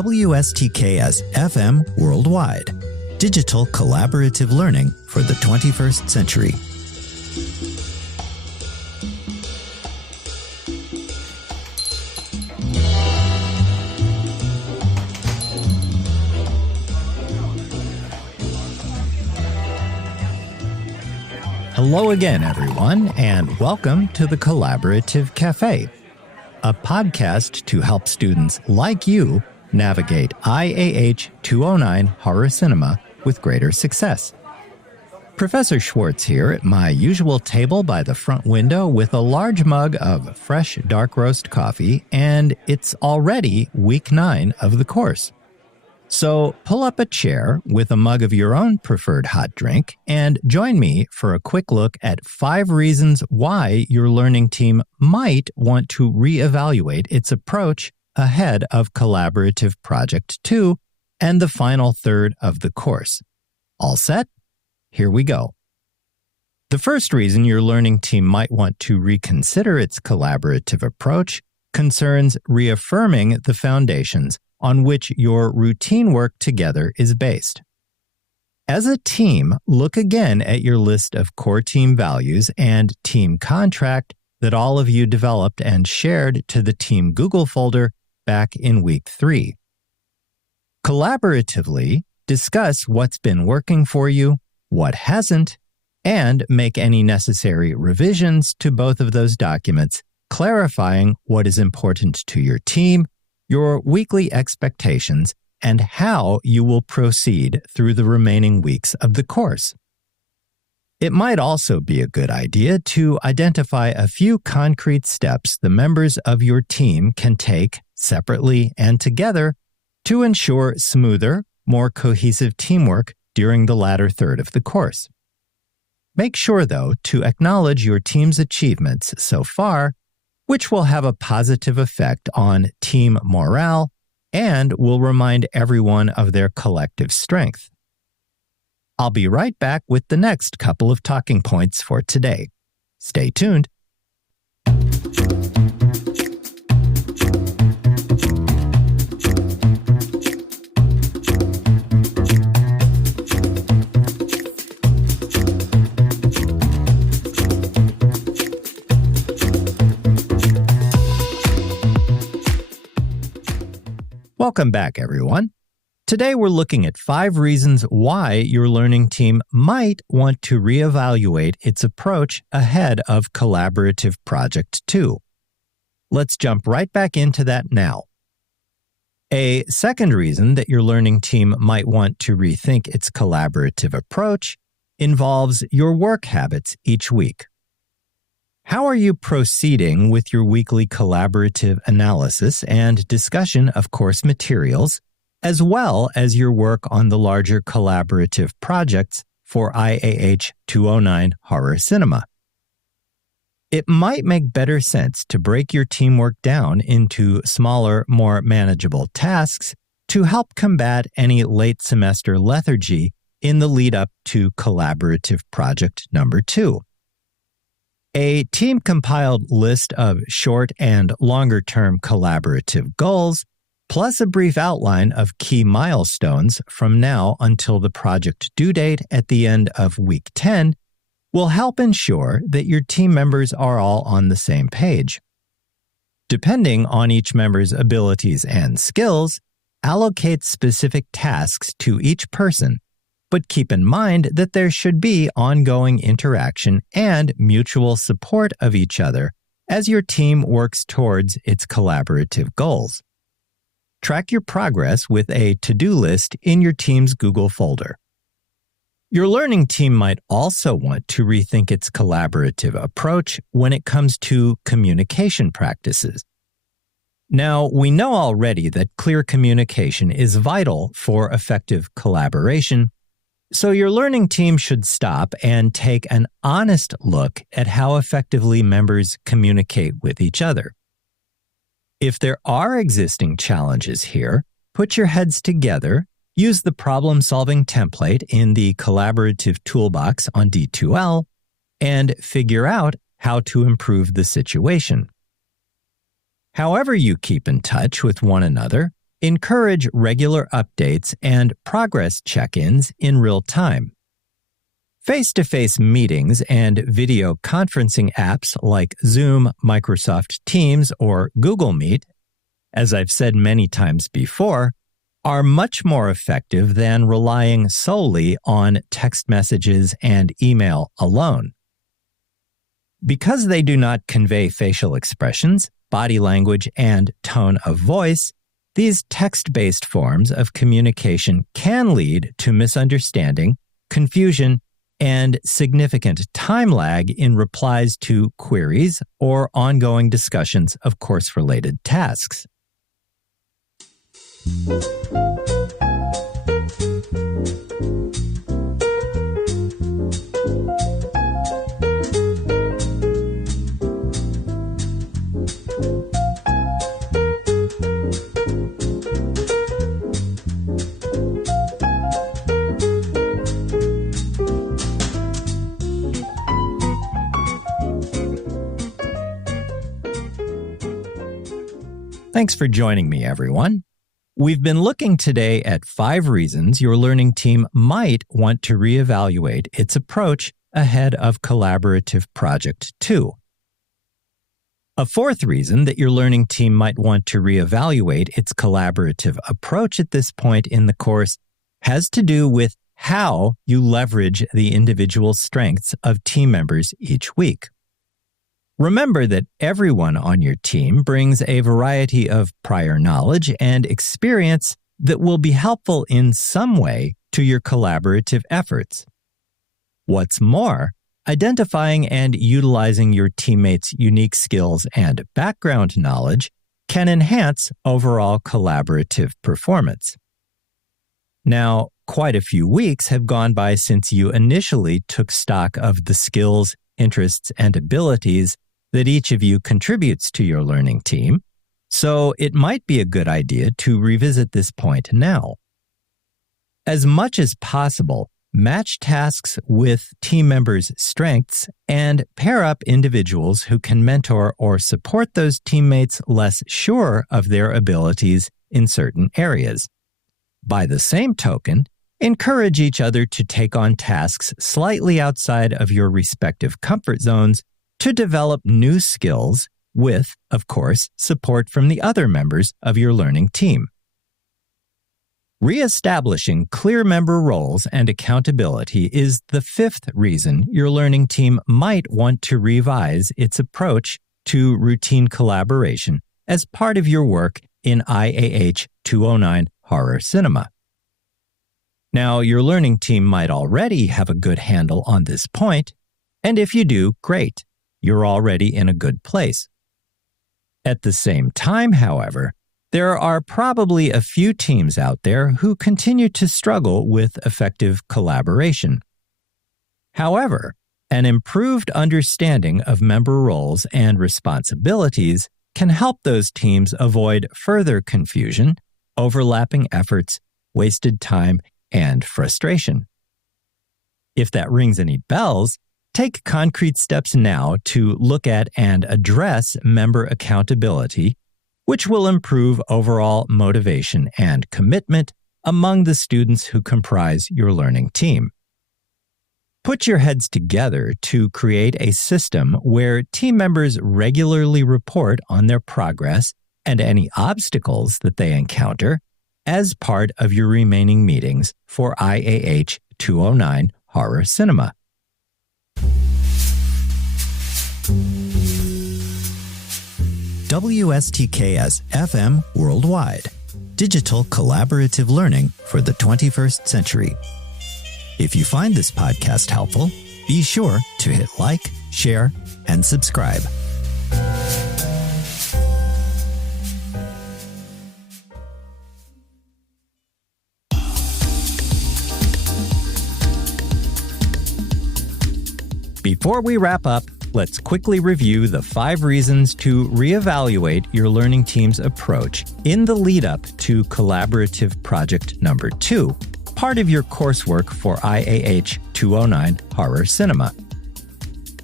WSTKS-FM Worldwide. Digital collaborative learning for the 21st century. Hello again, everyone, and welcome to the Collaborative Café, a podcast to help students like you navigate IAH209 Horror Cinema with greater success. Professor Schwartz here at my usual table by the front window with a large mug of fresh dark roast coffee, and it's already week 9 of the course. So pull up a chair with a mug of your own preferred hot drink and join me for a quick look at 5 reasons why your learning team might want to reevaluate its approach ahead of Collaborative Project 2 and the final third of the course. All set? Here we go. The first reason your learning team might want to reconsider its collaborative approach concerns reaffirming the foundations on which your routine work together is based. As a team, look again at your list of core team values and team contract that all of you developed and shared to the team Google folder back in week 3. Collaboratively, discuss what's been working for you, what hasn't, and make any necessary revisions to both of those documents, clarifying what is important to your team, your weekly expectations, and how you will proceed through the remaining weeks of the course. It might also be a good idea to identify a few concrete steps the members of your team can take separately and together to ensure smoother, more cohesive teamwork during the latter third of the course. Make sure, though, to acknowledge your team's achievements so far, which will have a positive effect on team morale and will remind everyone of their collective strength. I'll be right back with the next couple of talking points for today. Stay tuned. Welcome back, everyone. Today we're looking at 5 reasons why your learning team might want to reevaluate its approach ahead of Collaborative Project 2. Let's jump right back into that now. A second reason that your learning team might want to rethink its collaborative approach involves your work habits each week. How are you proceeding with your weekly collaborative analysis and discussion of course materials, as well as your work on the larger collaborative projects for IAH209 Horror Cinema? It might make better sense to break your teamwork down into smaller, more manageable tasks to help combat any late semester lethargy in the lead up to Collaborative Project number 2. A team-compiled list of short and longer-term collaborative goals, plus a brief outline of key milestones from now until the project due date at the end of week 10, will help ensure that your team members are all on the same page. Depending on each member's abilities and skills, allocate specific tasks to each person, but keep in mind that there should be ongoing interaction and mutual support of each other as your team works towards its collaborative goals. Track your progress with a to-do list in your team's Google folder. Your learning team might also want to rethink its collaborative approach when it comes to communication practices. Now, we know already that clear communication is vital for effective collaboration, so your learning team should stop and take an honest look at how effectively members communicate with each other. If there are existing challenges here, put your heads together, use the problem-solving template in the collaborative toolbox on D2L, and figure out how to improve the situation. However you keep in touch with one another, Encourage regular updates and progress check-ins in real time. Face-to-face meetings and video conferencing apps like Zoom, Microsoft Teams, or Google Meet, as I've said many times before, are much more effective than relying solely on text messages and email alone. Because they do not convey facial expressions, body language, and tone of voice, these text-based forms of communication can lead to misunderstanding, confusion, and significant time lag in replies to queries or ongoing discussions of course-related tasks. Thanks for joining me, everyone. We've been looking today at 5 reasons your learning team might want to reevaluate its approach ahead of Collaborative Project 2. A 4th reason that your learning team might want to reevaluate its collaborative approach at this point in the course has to do with how you leverage the individual strengths of team members each week. Remember that everyone on your team brings a variety of prior knowledge and experience that will be helpful in some way to your collaborative efforts. What's more, identifying and utilizing your teammates' unique skills and background knowledge can enhance overall collaborative performance. Now, quite a few weeks have gone by since you initially took stock of the skills, interests, and abilities that each of you contributes to your learning team, so it might be a good idea to revisit this point now. As much as possible, match tasks with team members' strengths and pair up individuals who can mentor or support those teammates less sure of their abilities in certain areas. By the same token, encourage each other to take on tasks slightly outside of your respective comfort zones to develop new skills with, of course, support from the other members of your learning team. Reestablishing clear member roles and accountability is the 5th reason your learning team might want to revise its approach to routine collaboration as part of your work in IAH209 Horror Cinema. Now, your learning team might already have a good handle on this point, and if you do, great. You're already in a good place. At the same time, however, there are probably a few teams out there who continue to struggle with effective collaboration. However, an improved understanding of member roles and responsibilities can help those teams avoid further confusion, overlapping efforts, wasted time, and frustration. If that rings any bells, take concrete steps now to look at and address member accountability, which will improve overall motivation and commitment among the students who comprise your learning team. Put your heads together to create a system where team members regularly report on their progress and any obstacles that they encounter as part of your remaining meetings for IAH209 Horror Cinema. WSTKS-FM Worldwide. Digital collaborative learning for the 21st century. If you find this podcast helpful, be sure to hit like, share, and subscribe. Before we wrap up, let's quickly review the 5 reasons to reevaluate your learning team's approach in the lead-up to Collaborative Project Number 2, part of your coursework for IAH209 Horror Cinema.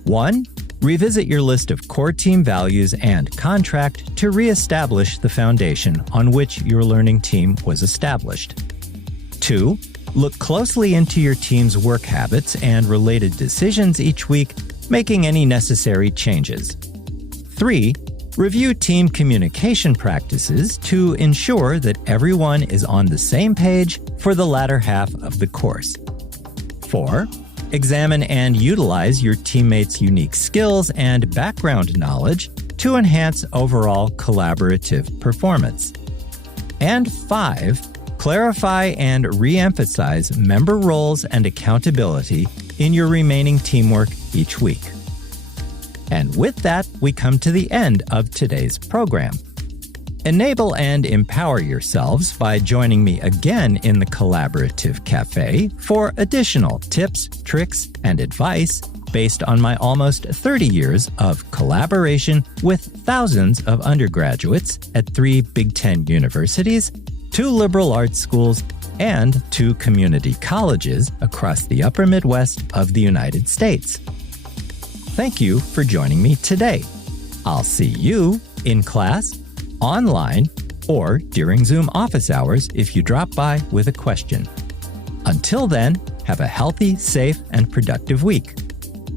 1. Revisit your list of core team values and contract to reestablish the foundation on which your learning team was established. 2. Look closely into your team's work habits and related decisions each week, making any necessary changes. 3. Review team communication practices to ensure that everyone is on the same page for the latter half of the course. 4. Examine and utilize your teammates' unique skills and background knowledge to enhance overall collaborative performance. And 5. Clarify and re-emphasize member roles and accountability in your remaining teamwork each week. And with that, we come to the end of today's program. Enable and empower yourselves by joining me again in the Collaborative Café for additional tips, tricks, and advice based on my almost 30 years of collaboration with thousands of undergraduates at 3 Big Ten universities, 2 liberal arts schools, and 2 community colleges across the upper Midwest of the United States. Thank you for joining me today. I'll see you in class, online, or during Zoom office hours if you drop by with a question. Until then, have a healthy, safe, and productive week.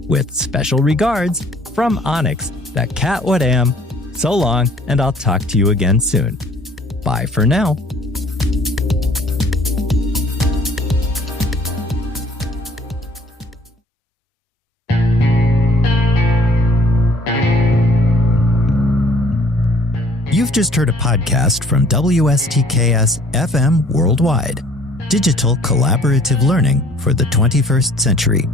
With special regards from Onyx, the cat what am. So long, and I'll talk to you again soon. Bye for now. You've just heard a podcast from WSTKS-FM Worldwide, digital collaborative learning for the 21st century.